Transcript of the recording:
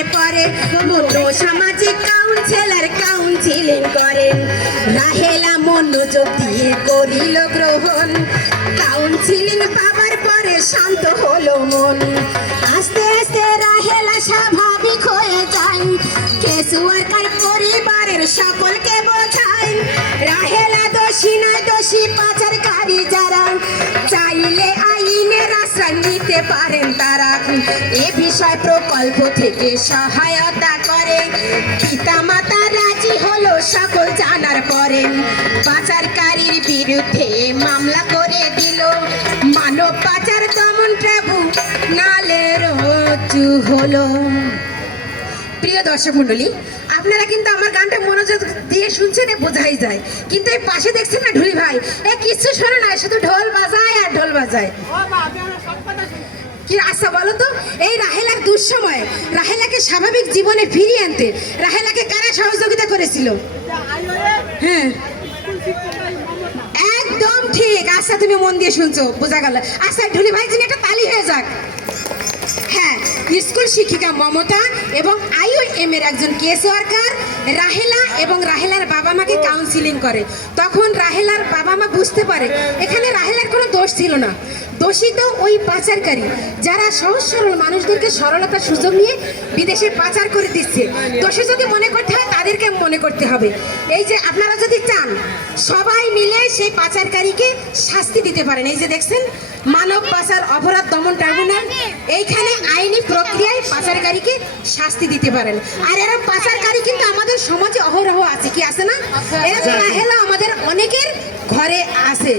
পাবার পরে মনো সামাজিক কাউন্সিলর কাউন্সিলিং করেন। রাহেলা মনোযোগ দিয়ে করিল গ্রহণ, কাউন্সিলিং পাবার পরে শান্ত হলো মন। আস্তে আস্তে রাহেলা স্বাভাবিক হয়ে যায়, কেসওয়ার্কার পরিবারের সকলকে বোঝায়। রাহেলা দোষী নয়, দোষী পাচারকারী যারা, চাইলে আইনের আশ্রয় নিতে পারেন তারা। এ বিষয় প্রকল্প থেকে সহায়তা করে, পিতা মাতা রাজি হলো সকল জানার পরে। পাচারকারীর বিরুদ্ধে মামলা করে দিল, মানব পাচার দমন ট্রাইব্যুনালের রুজু হলো। প্রিয় দর্শক মন্ডলী, আপনারা কিন্তু আমার গানটা মনোযোগ দিয়ে শুনছেন, বোঝাই যায়। কিন্তু এই পাশে দেখছেন না ঢুলি ভাই, এ কিছু শোনে না, শুধু ঢোল বাজায় আর ঢোল বাজায়। কি আচ্ছা বলো তো, এই রাহেলার দুঃসময়ে রাহেলাকে স্বাভাবিক জীবনে ফিরিয়ে আনতে রাহেলাকে কারা সহযোগিতা করেছিল? হ্যাঁ, একদম ঠিক। আচ্ছা তুমি মন দিয়ে শুনছো, বোঝা গেল। আচ্ছা ঢুলি ভাই যিনি একটা তালি হয়ে যাক। হ্যাঁ, স্কুল শিক্ষিকা মমতা এবং IOM এর একজন কেস ওয়ার্কার রাহেলা এবং রাহেলার বাবা মাকে কাউন্সিলিং করে। তখন রাহেলার বাবা মা বুঝতে পারে এখানে রাহেলার কোনো দোষ ছিল না, দোষী তো ওই পাচারকারী, যারা সহজ সরল মানুষদেরকে সরলতার সুযোগ নিয়ে বিদেশে পাচার করে দিচ্ছে। দোষী যদি মনে করতে হয় তাদেরকে মনে করতে হবে। এই যে আপনারা যদি চান সবাই মিলে সেই পাচারকারীকে শাস্তি দিতে পারেন। এই যে দেখছেন মানব পাচার অপরাধ দমন ট্রাইব্যুনাল, এইখানে আইনি প্রক্রিয়ায় পাচারকারীকে শাস্তি দিতে পারেন। আর এরা পাচারকারী কিন্তু আমাদের সমাজে অহরহ আছে, কি আছে না? এরা রাহেলা আমাদের অনেকের ঘরে আছে।